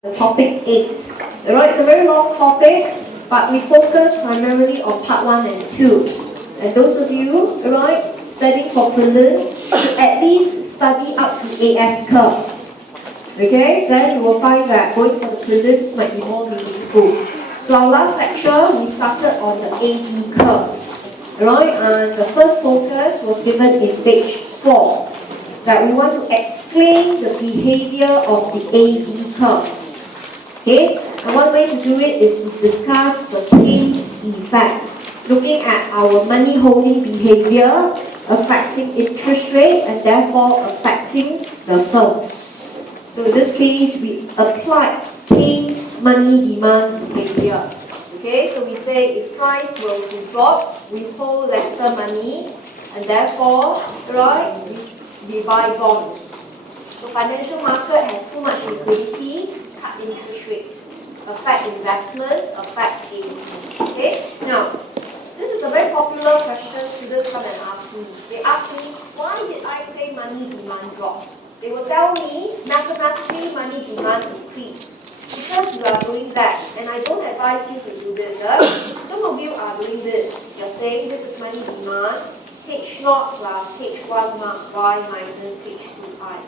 Topic 8. Alright, it's a very long topic, but we focus primarily on part 1 and 2. And those of you, alright, studying for prelim, should at least study up to AS curve. Okay, then you will find that going for the prelims might be more meaningful. So our last lecture, we started on the AD curve. Alright, and the first focus was given in page 4, that we want to explain the behavior of the AD curve. Okay, and one way to do it is to discuss the Keynes effect, looking at our money holding behavior affecting interest rate and therefore affecting the firms. So in this case, we apply Keynes money demand behavior. Okay, so we say if price were to drop, we hold lesser money and therefore, right, we buy bonds. So financial market has too much liquidity, cut interest rate, affect investment, affect ADP. Okay? Now, this is a very popular question students come and ask me. They ask me, why did I say money demand drop? They will tell me, mathematically money demand increased. Because you are doing that, and I don't advise you to do this. Some of you are doing this. You're saying this is money demand, H0 plus H1 mark Y minus H2I.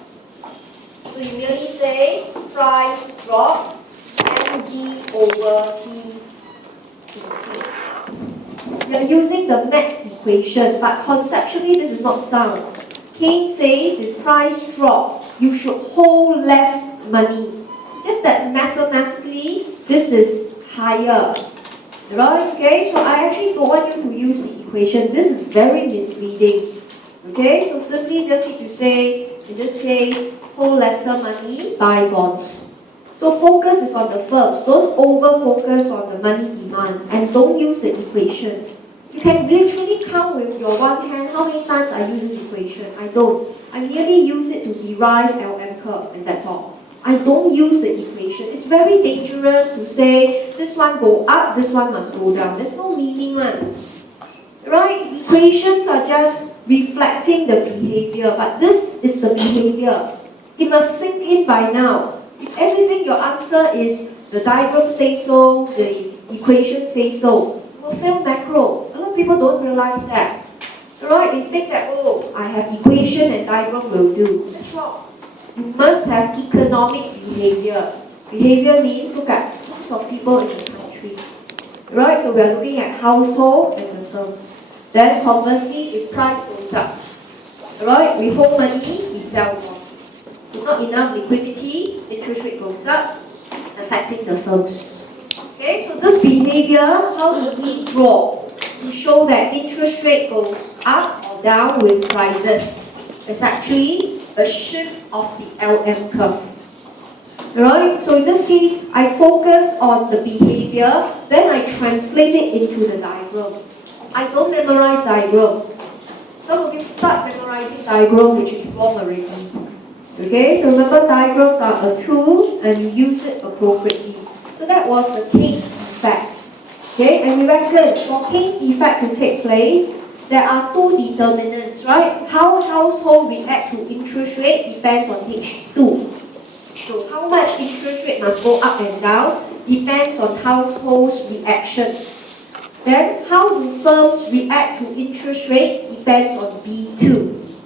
So you merely say price drop, MD over P increase. We are using the maths equation, but conceptually this is not sound. Keynes says if price drop, you should hold less money. Just that mathematically this is higher. Right? Okay, so I actually don't want you to use the equation. This is very misleading. Okay, so simply just need to say, in this case, hold lesser money, buy bonds. So focus is on the firms. Don't over-focus on the money demand and don't use the equation. You can literally count with your one hand how many times I use this equation. I don't. I merely use it to derive LM curve and that's all. I don't use the equation. It's very dangerous to say this one go up, this one must go down. There's no meaning, man. Right? Equations are just reflecting the behavior, but this is the behavior. It must sink in by now. If everything your answer is the diagram says so, the equation says so, you will fail macro. A lot of people don't realize that. Right? They think that, oh, I have equation and diagram will do. That's wrong. You must have economic behavior. Behavior means look at groups of people in the country. Right? So we are looking at household and the firms. Then conversely, if price goes up, right? We hold money, we sell bonds. If not enough liquidity, interest rate goes up, affecting the firms. Okay, so this behavior, how do we draw? To show that interest rate goes up or down with prices. It's actually a shift of the LM curve. Right? So in this case, I focus on the behavior, then I translate it into the diagram. I don't memorize diagram. Some of you start memorizing diagram, which is wrong already. Okay, so remember diagrams are a tool and you use it appropriately. So that was the Keynes effect. Okay, and we reckon for Keynes effect to take place, there are two determinants, right? How household react to interest rate depends on H2. So how much interest rate must go up and down depends on households' reaction. Then how do firms react to interest rates depends on B2.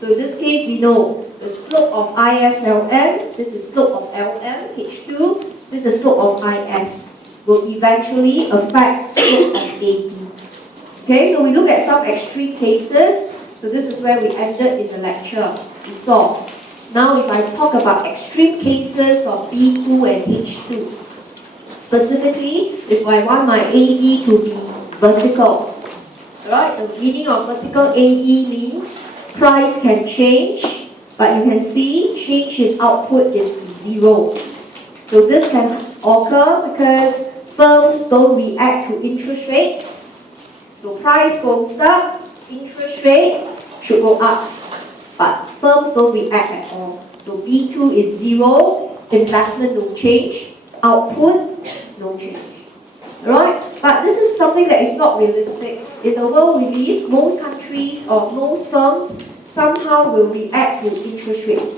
So in this case, we know the slope of ISLM, this is slope of LM, H2, this is slope of IS, will eventually affect slope of AD. Okay, so we look at some extreme cases. So this is where we ended in the lecture. We saw. Now if I talk about extreme cases of B2 and H2, specifically, if I want my AD to be vertical, right? The meaning of vertical AD means price can change, but you can see change in output is 0. So this can occur because firms don't react to interest rates. So price goes up, interest rate should go up, but firms don't react at all. So B2 is 0, investment no change, output no change. Alright? But this is something that is not realistic. In the world we live, most countries or most firms somehow will react to interest rate.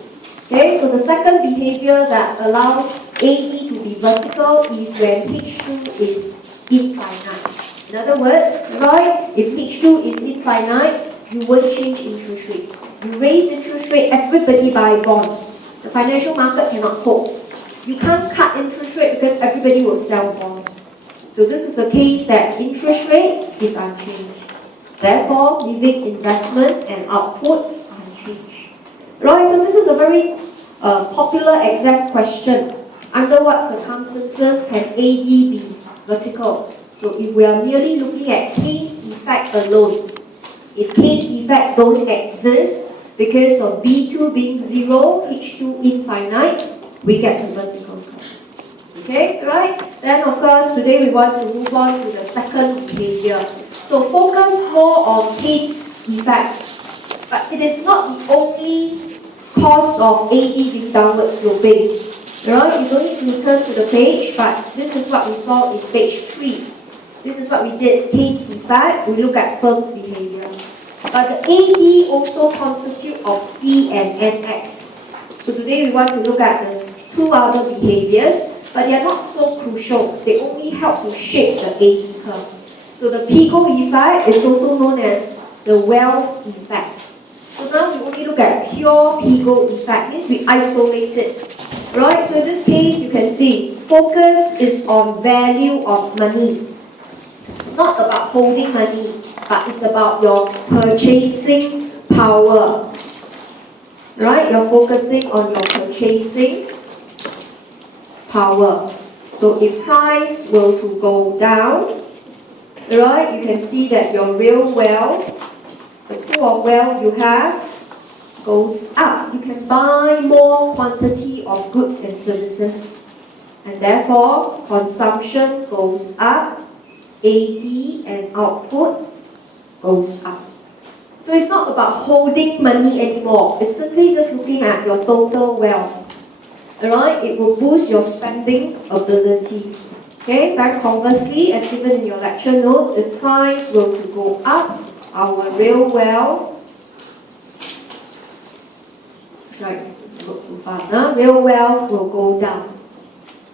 Okay, so the second behavior that allows AD to be vertical is when H2 is infinite. In other words, right, if H2 is infinite, you won't change interest rate. You raise interest rate, everybody buy bonds. The financial market cannot cope. You can't cut interest rate because everybody will sell bonds. So this is a case that interest rate is unchanged. Therefore, leaving investment and output unchanged. Right, so this is a very popular exam question. Under what circumstances can AD be vertical? So if we are merely looking at Keynes effect alone, if Keynes effect don't exist because of B2 being 0, H2 infinite, we get the vertical curve. Okay, right? Then of course, today we want to move on to the second behavior. So focus more on Keynes effect. But it is not the only cause of AD being downward sloping. Right? You don't need to turn to the page, but this is what we saw in page 3. This is what we did, Keynes effect. We look at firm's behavior. But the AD also constitutes of C and NX. So today we want to look at the two other behaviors, but they are not so crucial. They only help to shape the AD curve. So the Pigou effect is also known as the wealth effect. So now we only look at pure Pigou effect, means we isolate it. Right, so in this case you can see focus is on value of money. Not about holding money, but it's about your purchasing power. Right, you're focusing on your purchasing power. So if price were to go down, right, you can see that your real wealth, the pool of wealth you have, goes up. You can buy more quantity of goods and services, and therefore consumption goes up, AD and output goes up. So it's not about holding money anymore. It's simply just looking at your total wealth. Alright, it will boost your spending ability. Okay, then conversely, as given in your lecture notes, if price were to go up, our real wealth, right, go too fast, huh? Real wealth will go down.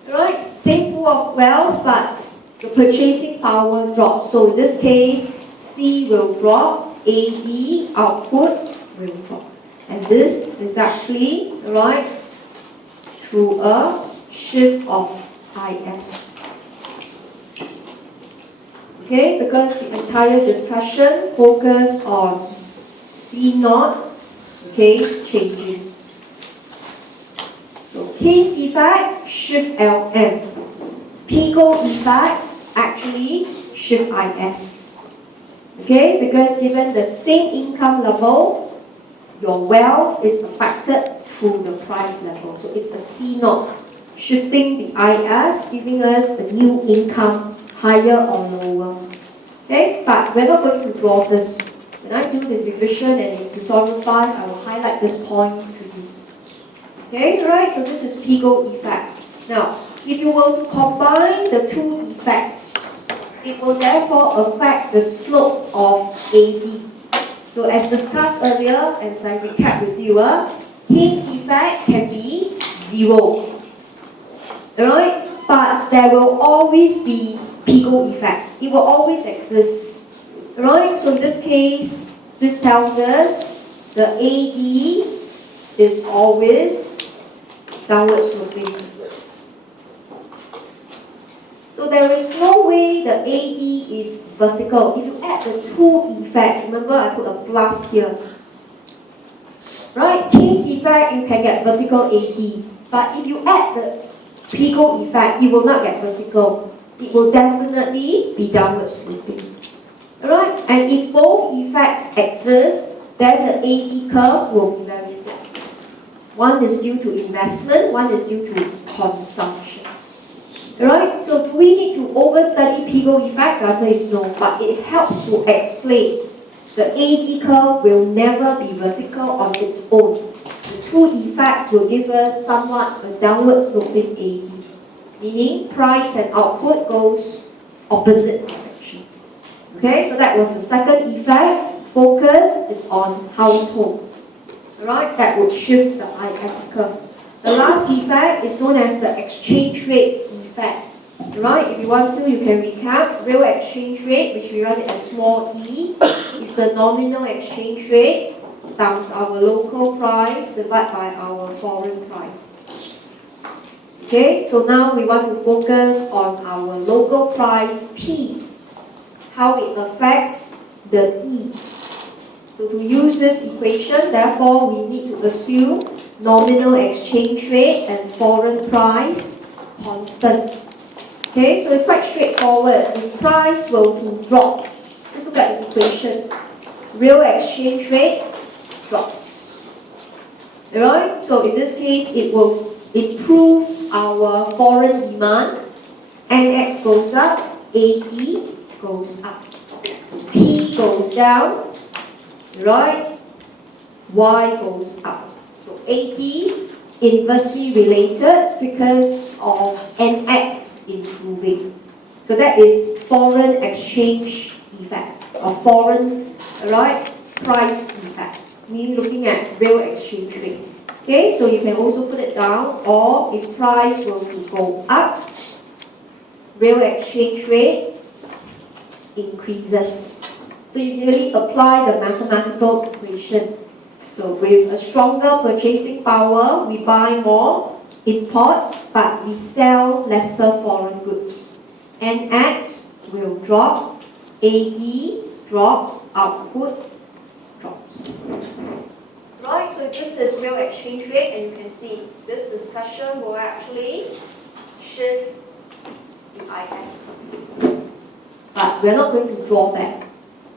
Right, same pool of wealth, but the purchasing power drops. So in this case, C will drop, AD output will drop. And this is actually, right, through a shift of IS. Okay, because the entire discussion focused on C0, okay, changing. So Keynes effect, shift LM. Pigou effect, actually shift IS. Okay, because given the same income level, your wealth is affected through the price level. So it's a C0, shifting the IS, giving us a new income, higher or lower. Okay, but we're not going to draw this. When I do the revision and in tutorial 5, I will highlight this point to you. Okay, alright, so this is Pigou effect. Now, if you were to combine the two effects, it will therefore affect the slope of AD. So as discussed earlier, as I recap with you, Keynes effect can be 0. Alright? But there will always be Pigou effect. It will always exist. Right? So in this case, this tells us the AD is always downward sloping. So there is no way the AD is vertical. If you add the two effects, remember I put a plus here. Right? Keynes effect, you can get vertical AD. But if you add the Pigou effect, you will not get vertical. It will definitely be downward sloping. Alright? And if both effects exist, then the AD curve will be very flat. One is due to investment, one is due to consumption. Alright? So do we need to overstudy Pigou effect? The answer is no, but it helps to explain the AD curve will never be vertical on its own. The two effects will give us somewhat a downward sloping AD, meaning price and output goes opposite direction. Okay, so that was the second effect. Focus is on household. Alright, that would shift the IS curve. The last effect is known as the exchange rate effect. Right? If you want to, you can recap. Real exchange rate, which we write it as small e, is the nominal exchange rate times our local price divided by our foreign price. Okay, so now we want to focus on our local price P, how it affects the E. So to use this equation, therefore, we need to assume nominal exchange rate and foreign price constant. Okay, so it's quite straightforward. If price were to drop, let's look at the equation. Real exchange rate drops. Alright, so in this case, it will improve our foreign demand. NX goes up, AD goes up. P goes down, right? Y goes up. So AD inversely related because of NX improving. So that is foreign exchange effect or foreign, right, price effect. Meaning looking at real exchange rate. Okay, so you can also put it down, or if price were to go up, real exchange rate increases. So you really apply the mathematical equation. So with a stronger purchasing power, we buy more imports, but we sell lesser foreign goods. NX will drop, AD drops, output drops. Right, so this is real exchange rate, and you can see this discussion will actually shift the IS. But we're not going to draw that.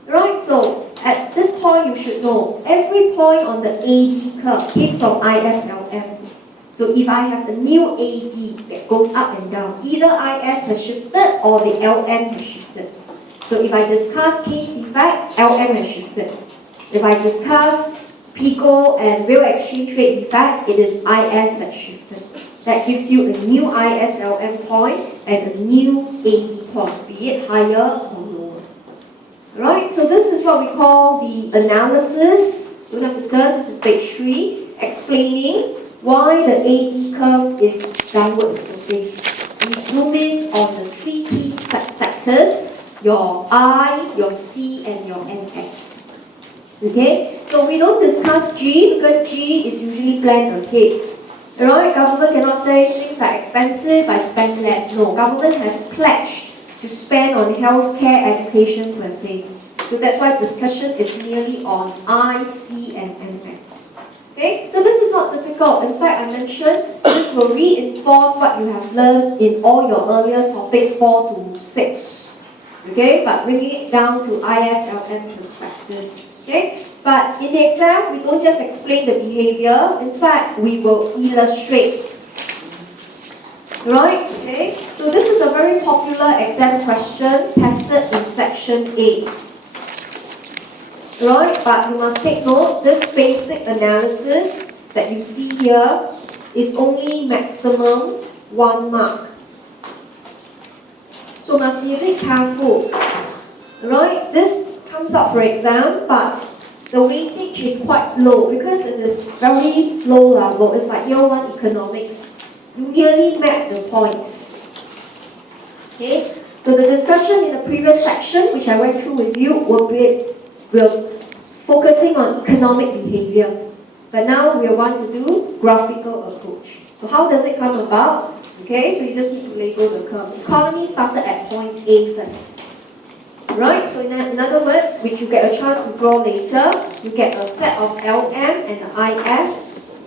Right, so at this point you should know, every point on the AD curve came from ISLM. So if I have the new AD that goes up and down, either IS has shifted or the LM has shifted. So if I discuss Keynes effect, LM has shifted. If I discuss PICO and real exchange rate effect, it is IS that shifted. That gives you a new ISLM point and a new AD point, be it higher or lower. Right? So this is what we call the analysis. You don't have to turn, this is page 3, explaining why the AD curve is downward sloping. We zoom in on the 3 key sectors, your I, your C, and your NX. Okay, so we don't discuss G because G is usually planned ahead. Alright, government cannot say things are expensive, I spend less. No, government has pledged to spend on healthcare, education per se. So that's why discussion is merely on I, C, and NX. Okay, so this is not difficult. In fact, I mentioned this will reinforce what you have learned in all your earlier topics 4 to 6. Okay, but bringing it down to ISLM perspective. Okay, but in the exam, we don't just explain the behavior. In fact, we will illustrate. Right? Okay. So this is a very popular exam question tested in section A. Right? But you must take note, this basic analysis that you see here is only maximum 1 mark. So must be a bit careful. Right? This comes up for exam, but the weightage is quite low because it is very low level. It's like year 1 economics. You merely map the points. Okay? So the discussion in the previous section, which I went through with you, we're focusing on economic behavior. But now we want to do graphical approach. So how does it come about? Okay, so you just need to label the curve. Economy started at point A first. Right, so in other words, which you get a chance to draw later, you get a set of LM and IS.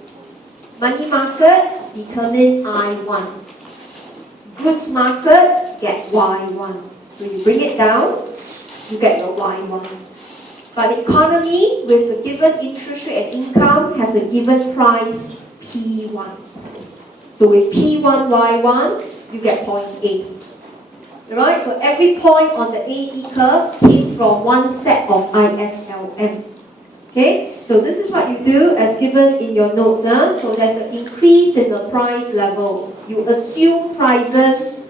Money market, determine I1. Goods market, get Y1. So you bring it down, you get your Y1. But economy, with a given interest rate and income, has a given price P1. So with P1, Y1, you get point A. Right, so every point on the AD curve came from one set of ISLM. Okay, so this is what you do as given in your notes. So there's an increase in the price level. You assume prices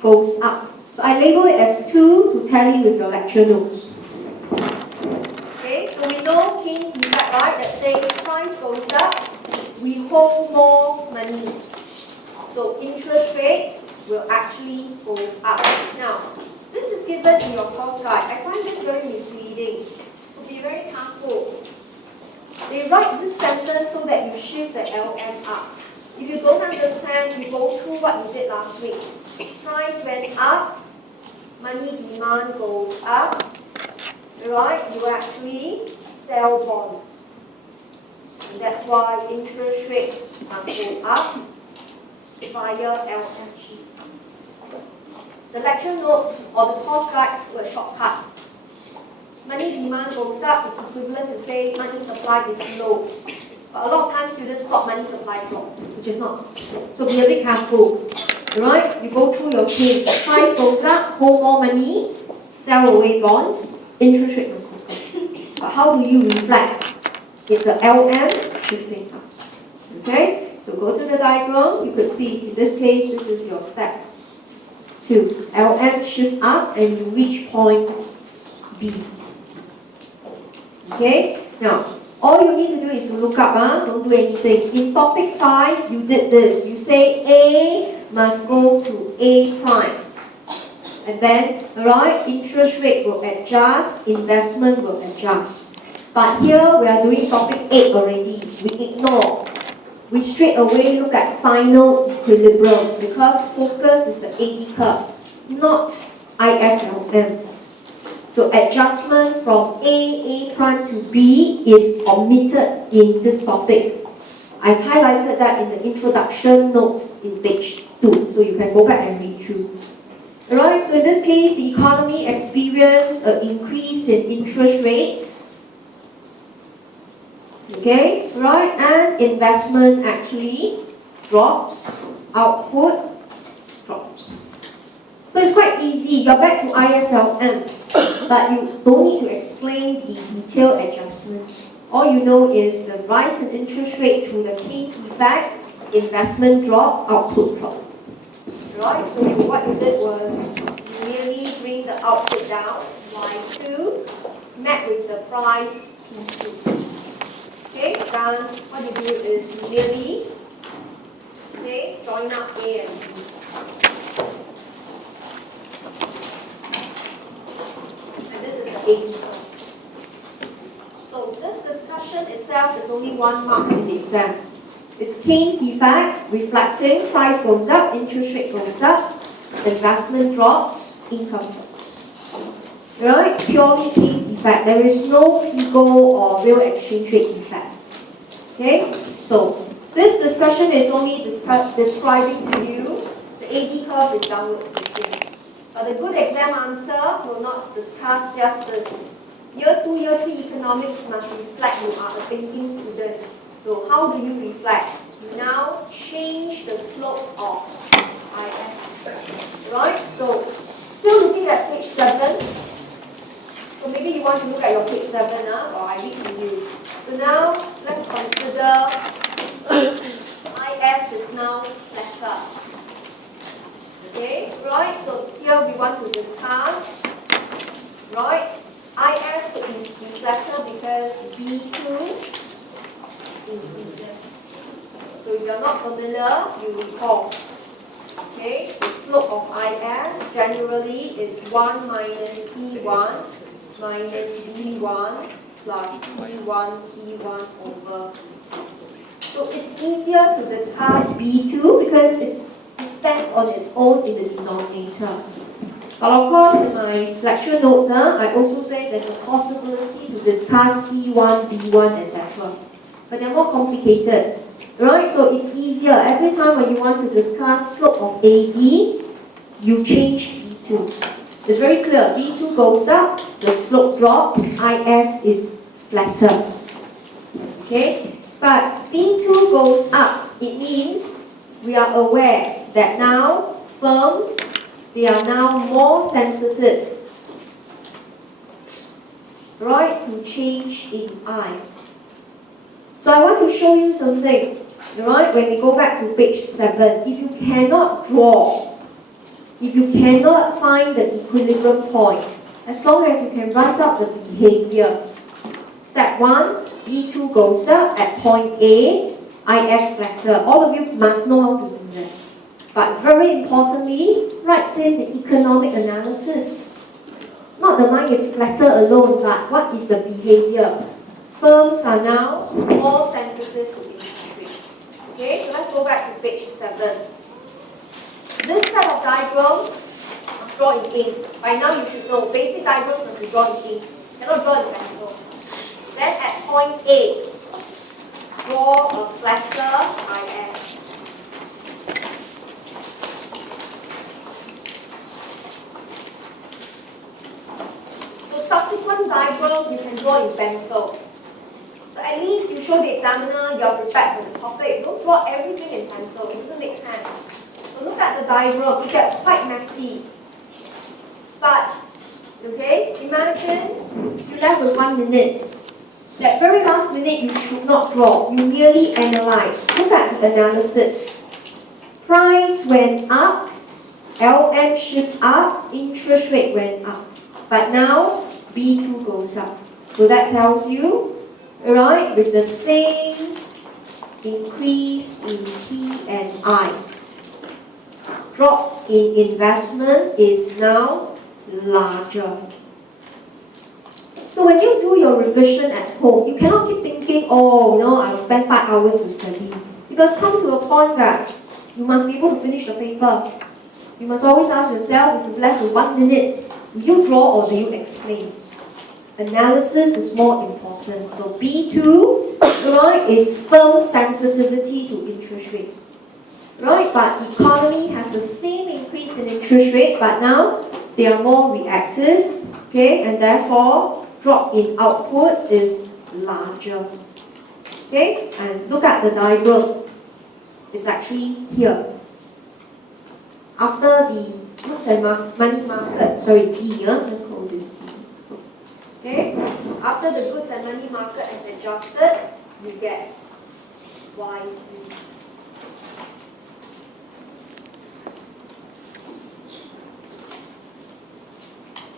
goes up. So I label it as 2 to tally with your lecture notes. Okay, so we know Keynes effect, right? That says price goes up, we hold more money. So interest rate will actually go up. Now, this is given in your course guide. I find this very misleading. So be very careful. They write this sentence so that you shift the LM up. If you don't understand, you go through what we did last week. Price went up, money demand goes up, right? You actually sell bonds. And that's why interest rate must go up via LMG. The lecture notes or the course guide were shortcut. Money demand goes up is equivalent to say money supply is low. But a lot of times students thought money supply drop, which is not. So be a bit careful. Right? You go through your change. Price goes up, hold more money, sell away bonds, interest rate must go up. But how do you reflect? It's the LM shifting up. Okay? So go to the diagram, you could see in this case this is your step 2. LM shift up and you reach point B. Okay? Now, all you need to do is to look up, don't do anything. In topic 5, you did this. You say A must go to A prime. And then, right, interest rate will adjust, investment will adjust. But here we are doing topic 8 already. We ignore. We straight away look at final equilibrium because focus is the AD curve, not ISLM. So adjustment from A prime to B is omitted in this topic. I've highlighted that in the introduction note in page 2, so you can go back and read through. Alright, so in this case, the economy experienced an increase in interest rates. Okay, right, and investment actually drops, output drops. So it's quite easy, you're back to ISLM, but you don't need to explain the detailed adjustment. All you know is the rise in interest rate through the Keynes effect, investment drop, output drop. Right, so what you did was you merely bring the output down, Y2, met with the price P2. Okay, then what you do is you merely join up A and B. And this is the AD curve. So this discussion itself is only 1 mark in the exam. It's Keynes effect, reflecting, price goes up, interest rate goes up, investment drops, income drops. Right? Purely Keynes effect. There is no PIGO or real exchange rate effect. Okay? So this discussion is only describing to you the AD curve is downward sloping. But the good exam answer will not discuss just this. Year 2, Year 3 economics must reflect you are a thinking student. So how do you reflect? You now change the slope of IS. Right? So still looking at page 7. So maybe you want to look at your page 7, or I read to you. So now let's consider IS is now flatter. Okay, right? So here we want to discuss, right? IS could be flatter because B2 increases. So if you're not familiar, you recall. Okay, the slope of IS generally is 1 minus C1 minus B1 plus C1 T1 over 2. So it's easier to discuss B2 because it stands on its own in the denominator. But of course, in my lecture notes, I also say there's a possibility to discuss C1, B1, etc. But they're more complicated. Right? So it's easier. Every time when you want to discuss slope of AD, you change B2. It's very clear. B2 goes up, the slope drops, IS is flatter. Okay? But B2 goes up. It means we are aware that now firms, they are now more sensitive, right, to change in I. So I want to show you something. Right? When we go back to page 7, if you cannot draw, if you cannot find the equilibrium point, as long as you can write out the behavior. Step 1, B2 goes up at point A, IS flatter. All of you must know how to do that. But very importantly, write in the economic analysis. Not the line is flatter alone, but what is the behavior? Firms are now more sensitive to interest rate. Okay, so let's go back to page 7. This set of diagrams must draw in ink. By now you should know, basic diagrams must be drawn in ink. Cannot draw in pencil. Then at point A, draw a flatter IS. So subsequent diagrams you can draw in pencil. So at least you show the examiner you're prepared for the topic. Don't draw everything in pencil. It doesn't make sense. So look at the diagram. It gets quite messy. But, okay, imagine you're left with 1 minute. That very last minute you should not draw. You merely analyze. Look at the analysis. Price went up. LM shift up. Interest rate went up. But now B2 goes up. So that tells you, right, with the same increase in P and I, drop in investment is now larger. So when you do your revision at home, you cannot keep thinking, oh, no, I'll spend 5 hours to study. You must come to a point that you must be able to finish the paper. You must always ask yourself, if you've left with 1 minute, do you draw or do you explain? Analysis is more important. So B2, right, is firm sensitivity to interest rate. Right, but economy has the same increase in interest rate, but now they are more reactive, okay, and therefore drop in output is larger. Okay, and look at the diagram. It's actually here. After the goods and money market, sorry, D, let's call this D. So, okay, after the goods and money market is adjusted, you get YE.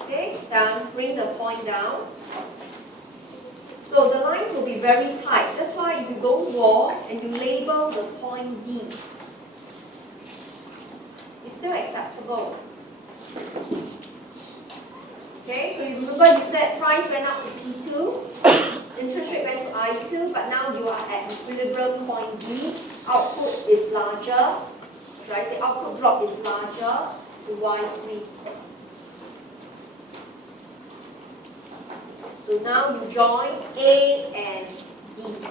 Okay, then bring the point down. So the lines will be very tight. That's why if you don't draw and you label the point D, it's still acceptable. Okay, so you remember you said price went up to P2, interest rate went to I2, but now you are at equilibrium point D. Output is larger. Should I say output drop is larger to Y3. So now you join A and D.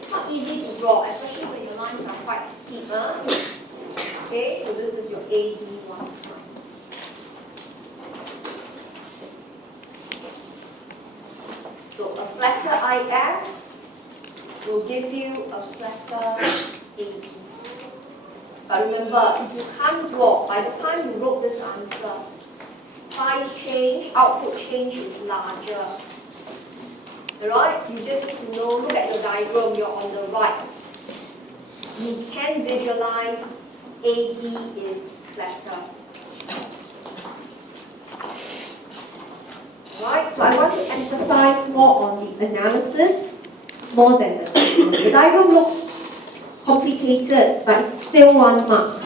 It's not easy to draw, especially when your lines are quite steep. Okay, so this is your AD1. So a flatter IS will give you a flatter AD. But remember, if you can't draw, by the time you wrote this answer, price change, output change is larger. Alright, you just need to know, look at your diagram, you're on the right. You can visualize AD is flatter. Right, so I want to emphasize more on the analysis more than the diagram. The diagram looks complicated, but it's still 1 mark.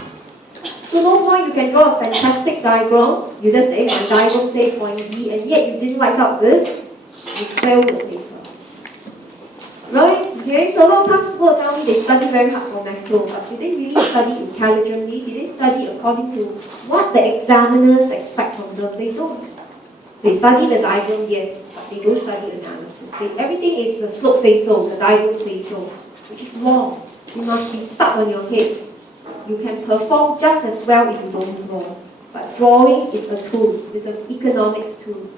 So no point you can draw a fantastic diagram, you just say my diagram say point D, and yet you didn't write out this, you fail the paper. Right? Okay, so a lot of times people tell me they study very hard for macro, but did they really study intelligently? Did they study according to what the examiners expect from them? They don't. They study the diagram, yes, but they don't study analysis. Everything is the slope says so, the diagram says so, which is wrong. You must be stuck on your head. You can perform just as well if you don't draw. But drawing is a tool, it's an economics tool.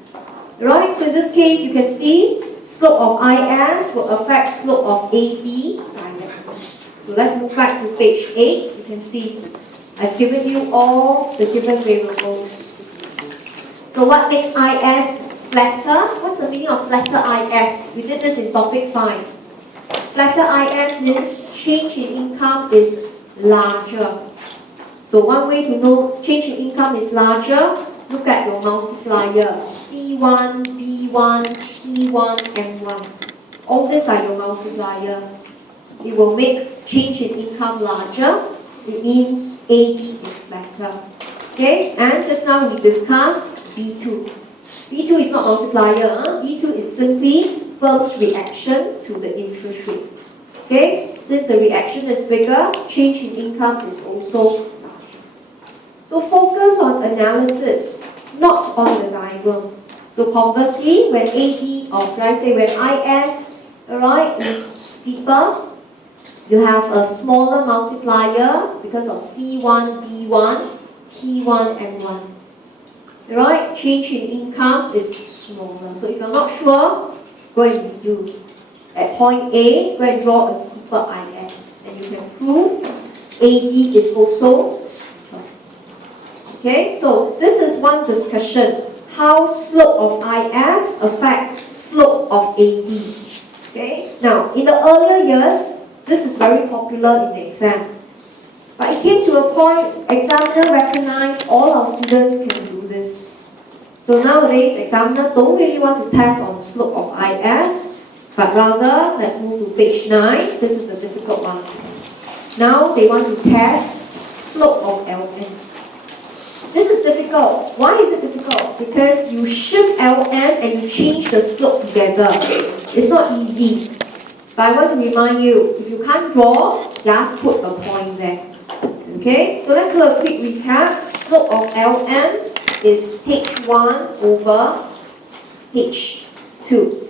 Right, so in this case you can see slope of IS will affect slope of AD directly. So let's move back to page 8. You can see I've given you all the given variables. So what makes IS flatter? What's the meaning of flatter IS? We did this in topic 5. Flatter IS means change in income is larger. So one way to know change in income is larger, look at your multiplier. C1, B1, T1, M1. All these are your multiplier. it will make change in income larger. It means AD is flatter. Okay, and just now we discussed B2. B2 is not multiplier. B2 is simply firm's reaction to the interest rate. Okay, since the reaction is bigger, change in income is also larger. So focus on analysis, not on the diagram. So conversely, when AD, or should I say when IS, alright, is steeper, you have a smaller multiplier because of C1, B1, T1, M1. Right? Change in income is smaller. So if you're not sure, go and redo. At point A, go and draw a steeper IS. And you can prove AD is also steeper. Okay? So this is one discussion. How slope of IS affects slope of AD. Okay? Now, in the earlier years, this is very popular in the exam. But it came to a point, examiner recognized all our students can do this. So nowadays, examiner don't really want to test on slope of IS, but rather, let's move to page 9. This is a difficult one. Now they want to test slope of LM. This is difficult. Why is it difficult? Because you shift LM and you change the slope together. It's not easy. But I want to remind you, if you can't draw, just put a point there. Okay, so let's do a quick recap. Slope of LM is H1 over H2.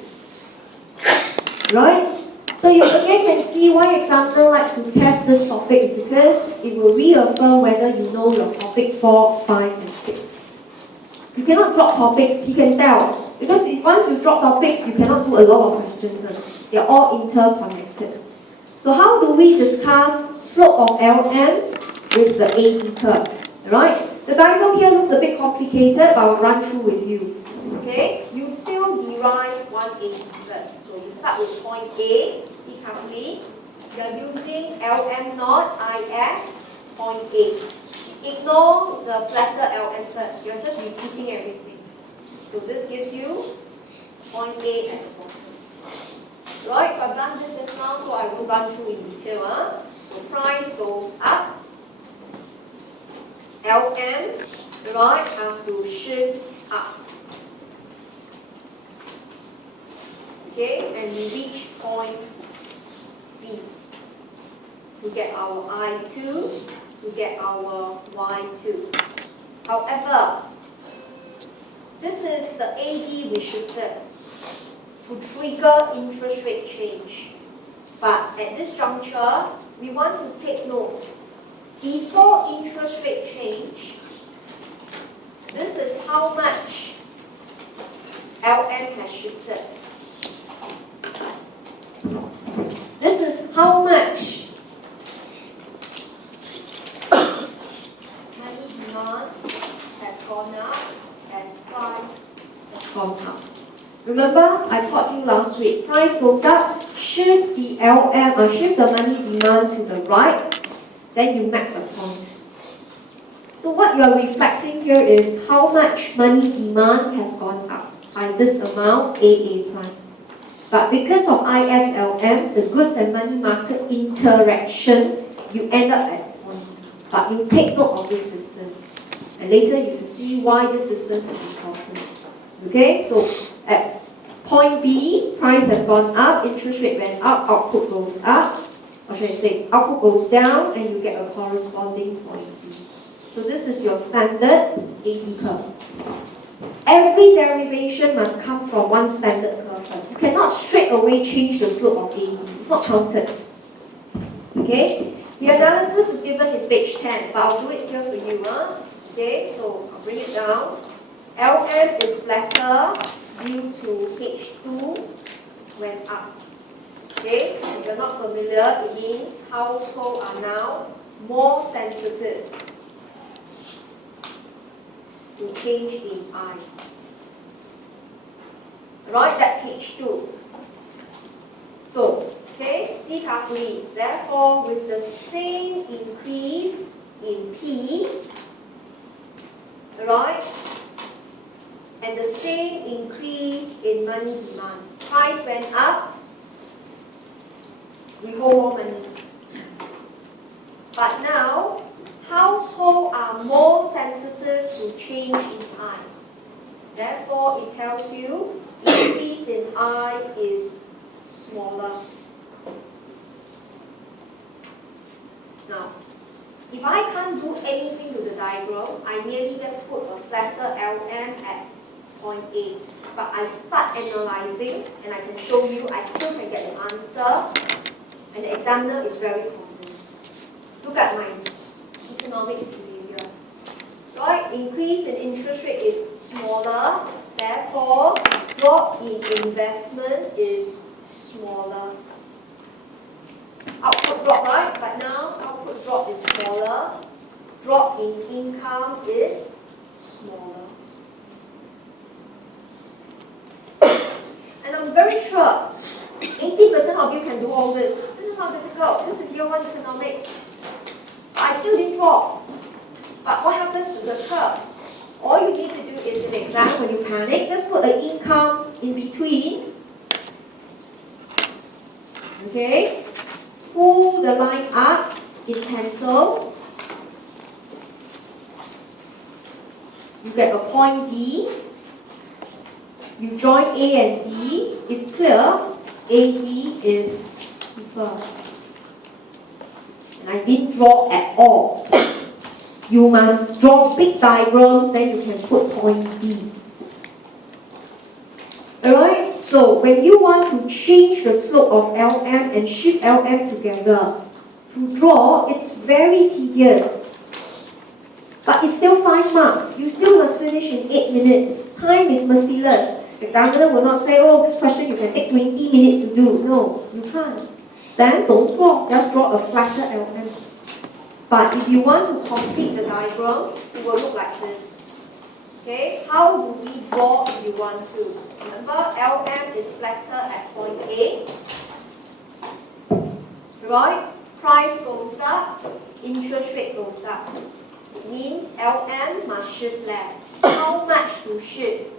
Right? So you again can see why examiner likes to test this topic is because it will reaffirm whether you know your topic 4, 5, and 6. You cannot drop topics, you can tell. Because if once you drop topics, you cannot do a lot of questions. They are all interconnected. So how do we discuss slope of LM with the AD curve? Right? The diagram here looks a bit complicated, but I'll run through with you. Okay? You still derive 180 first. So you start with point A, see carefully. You're using LM naught IS, point A. Ignore the flatter LM first. You're just repeating everything. So this gives you point A at the bottom. Right, so I've done this just now, so I won't run through in detail. So price goes up. LM, right, has to shift up. Okay, and we reach point B to get our I2, to get our Y2. However, this is the AD we shifted to trigger interest rate change. But at this juncture, we want to take note. Before interest rate change, this is how much LM has shifted. This is how much money demand has gone up as price has gone up. Remember, I taught you last week, price goes up, shift the LM, or shift the money demand to the right, then you map the points. So what you are reflecting here is how much money demand has gone up by this amount, AA prime. But because of ISLM, the goods and money market interaction, you end up at 1. But you take note of this distance. And later you will see why this distance is important. Okay, so at point B, price has gone up, interest rate went up, output goes up. Or should I say, output goes down, and you get a corresponding point B. So this is your standard AD curve. Every derivation must come from one standard curve first. You cannot straight away change the slope of AD. It's not counted. Okay? The analysis is given in page 10, but I'll do it here for you. Okay, so I'll bring it down. LM is flatter due to H2 went up. Okay, if you're not familiar, it means households are now more sensitive to change in I. Right, that's H2. So, okay, see carefully. Therefore, with the same increase in P, right, and the same increase in money demand, price went up, we hold more money. But now, households are more sensitive to change in I. Therefore, it tells you increase in I is smaller. Now, if I can't do anything to the diagram, I merely just put a flatter LM at point A. But I start analyzing, and I can show you, I still can get an answer, and the examiner is very convinced. Look at my economics behavior. Right? Increase in interest rate is smaller, therefore, drop in investment is smaller. Output drop, right? But now, output drop is smaller. Drop in income is smaller. And I'm very sure 80% of you can do all this. This is not difficult. This is year 1 economics. I still didn't drop. But what happens to the curve? All you need to do is in the exam, when you panic, just put an income in between. Okay? Pull the line up in pencil. You get a point D. You join A and D. It's clear. AD is steeper. And I didn't draw at all. You must draw big diagrams, then you can put point D. Alright? So when you want to change the slope of LM and shift LM together, to draw, it's very tedious. But it's still 5 marks. You still must finish in 8 minutes. Time is merciless. The examiner will not say, oh, this question you can take 20 minutes to do. No, you can't. Then don't draw. Just draw a flatter LM. But if you want to complete the diagram, it will look like this. Okay, how do we draw if you want to? Remember, LM is flatter at point A. Right? Price goes up, interest rate goes up. It means LM must shift left. How much to shift?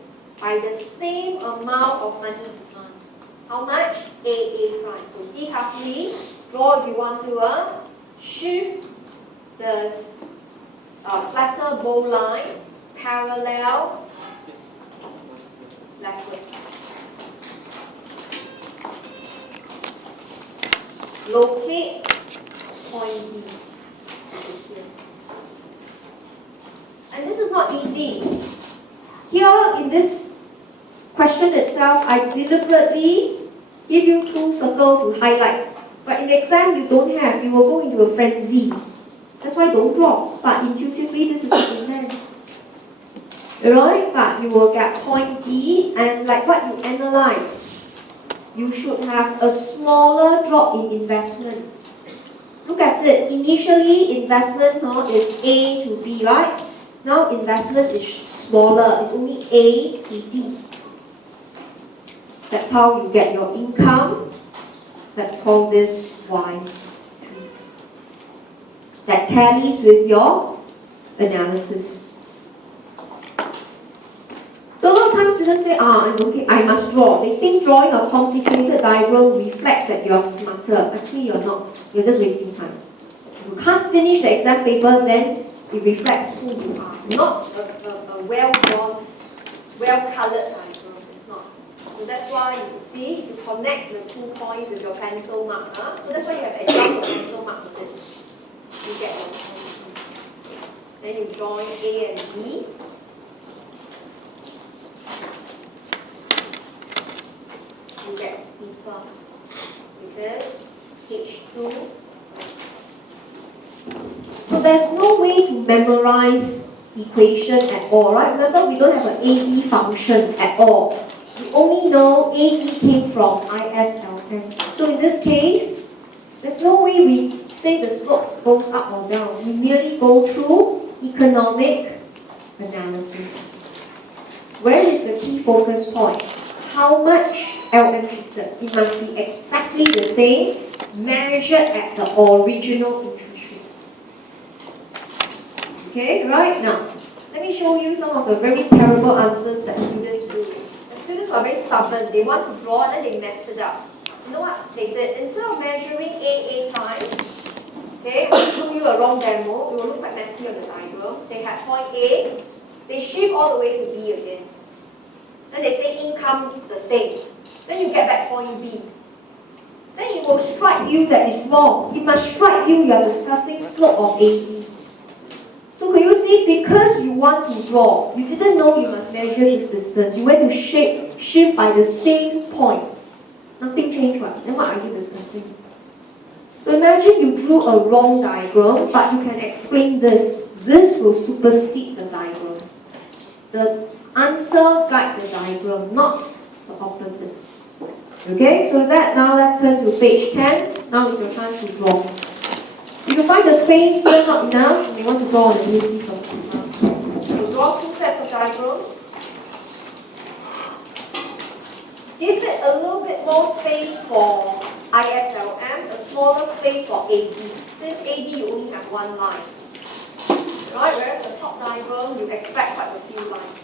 By the same amount of money demand. How much? AA prime. So see carefully, draw if you want to shift the flatter bow line parallel leftward. Locate point D. And this is not easy. Here in this question itself, I deliberately give you 2 circles to highlight. But in the exam, you don't have. You will go into a frenzy. That's why don't draw. But intuitively, this is what you meant. Alright? But you will get point D, and like what you analyze, you should have a smaller drop in investment. Look at it. Initially, investment is A to B, right? Now, investment is smaller. It's only A to D. That's how you get your income. Let's call this Y3. That tallies with your analysis. So a lot of times students say, okay, I must draw. They think drawing a complicated diagram reflects that you're smarter. Actually, you're not. You're just wasting time. If you can't finish the exam paper, then it reflects who you are. Not a well-drawn, well-colored diagram. It's not. So that's why you see, you connect the 2 points with your pencil mark. So that's why you have to adjust your pencil mark with it. You get your point. Then you join A and B. You get steeper because H2. So there's no way to memorize equation at all, right? Remember, we don't have an AE function at all. We only know AE came from ISLM. So in this case, there's no way we say the slope goes up or down. We merely go through economic analysis. Where is the key focus point? How much LM shifted? It must be exactly the same, measured at the original interest rate. Okay, right now, let me show you some of the very terrible answers that students do. The students are very stubborn. They want to draw and then they mess it up. you know what they did? Instead of measuring AA prime, okay, I'll show you a wrong demo. It will look quite messy on the diagram. They had point A, they shift all the way to B again. Then they say income the same. Then you get back point B. Then it will strike you that it's wrong. It must strike you are discussing slope of AD. So can you see, because you want to draw, you didn't know you must measure this distance. You went to shift by the same point. Nothing changed, right? Then what are you discussing? So imagine you drew a wrong diagram, but you can explain this. This will supersede the diagram. The answer guide the diagram, not the opposite. Okay, so with that, now let's turn to page 10. Now is your chance to draw. If you find the space here not enough, you may want to draw on a new piece of paper. So draw two sets of diagrams. Give it a little bit more space for ISLM, a smaller space for AD. Since AD you only have one line. Right, whereas the top diagram you expect quite a few lines.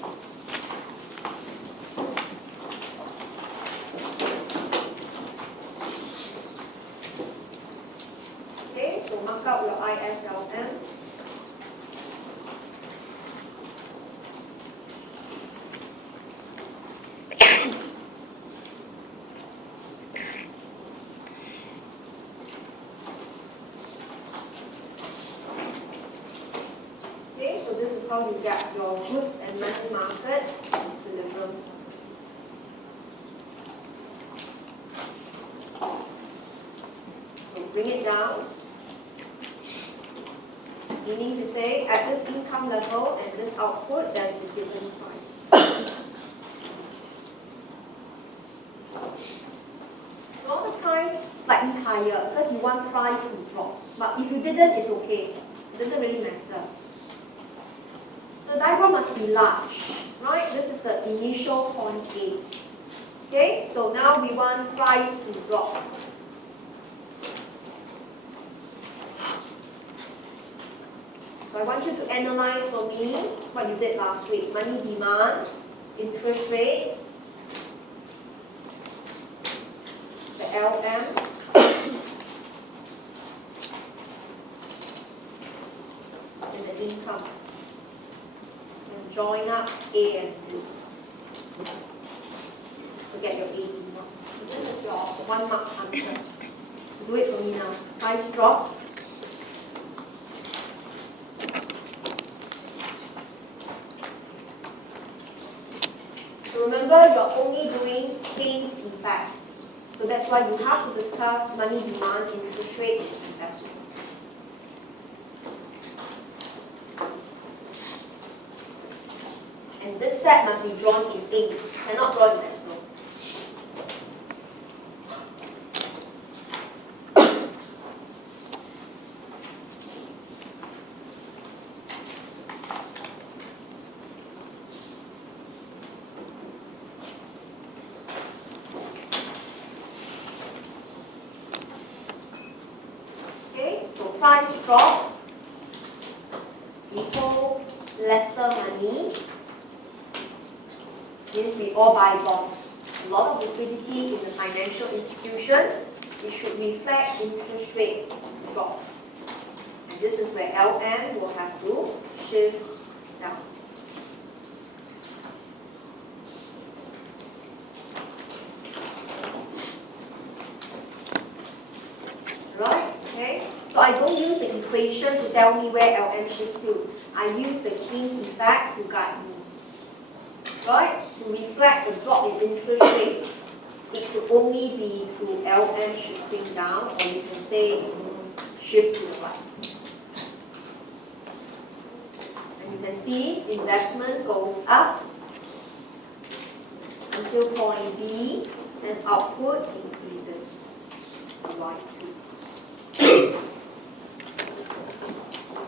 Okay, so mark out your ISLM. Okay, so this is how you get your goods and money market equilibrium. So bring it down. Meaning to say, at this income level and this output, there is a given price. You want the price slightly higher because you want price to drop. But if you didn't, it's okay. It doesn't really matter. The diagram must be large, right? This is the initial point A. Okay, so now we want price to drop. So I want you to analyze for me what you did last week. Money demand, interest rate, the LM, and the income. And join up A and B. Forget your AD mark. So this is your 1 mark answer. So do it for me now. Price drop. Remember, you're only doing Keynes effect. So that's why you have to discuss money demand, interest rate, and investment. And this set must be drawn in ink, cannot draw in pencil. Price drop equal lesser money means we all buy bonds. A lot of liquidity in the financial institution, it should reflect interest rate drop. And this is where LM will have to shift down. Right? Okay? So I don't use the equation to tell me where LM shifts to. I use the Keynes effect to guide me. Right? To reflect the drop in interest rate, it could only be through LM shifting down, or you can say shift to the right. And you can see investment goes up until point B, and output increases. Right.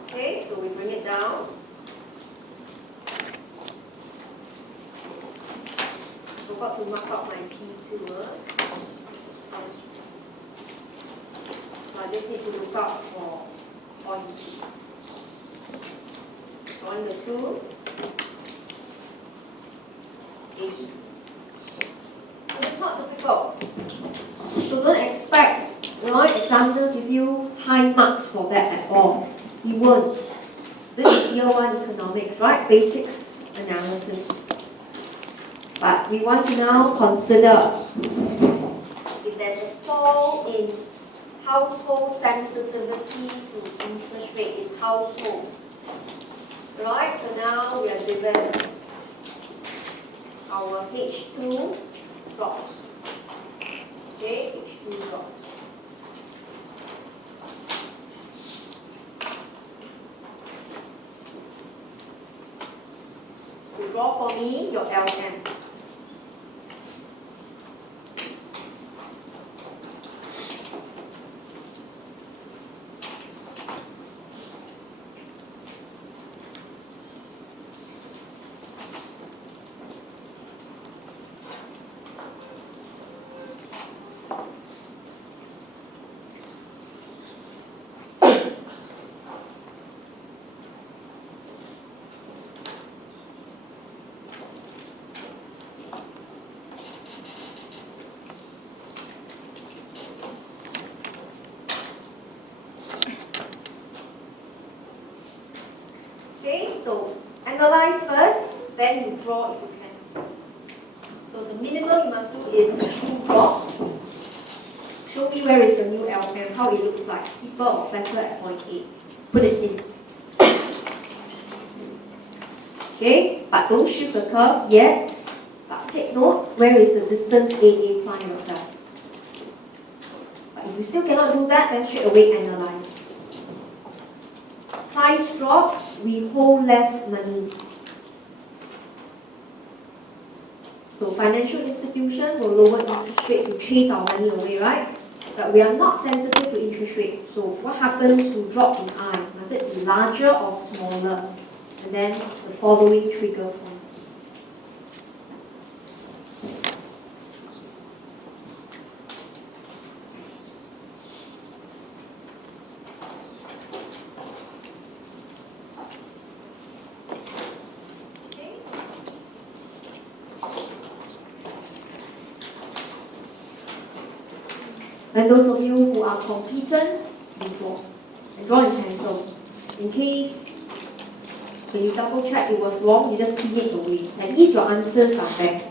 Okay, so we bring it down. Forgot to mark out my P2. So I just need to look out for point P. Join the two. So it's not difficult. So don't year 1 economics, right? Basic analysis. But we want to now consider if there's a fall in household sensitivity to interest rate, is household. Right, so now we are given our H2 drops. Okay, H2 drops. So draw for me your LM. Okay, so analyze first, then you draw if you can. So the minimum you must do is H2 drop. Show me where is the new LM, how it looks like, steeper or flatter at point A. Put it in. Okay, but don't shift the curve yet. But take note, where is the distance AA, find yourself. But if you still cannot do that, then straight away analyze. Price drop, we hold less money. So financial institutions will lower interest rates to chase our money away, right? But we are not sensitive to interest rate. So what happens to drop in I? Must it be larger or smaller? And then the following trigger point. And those of you who are competent, you draw. And draw in pencil. In case when you double check it was wrong, you just clean it away. At least your answers are there.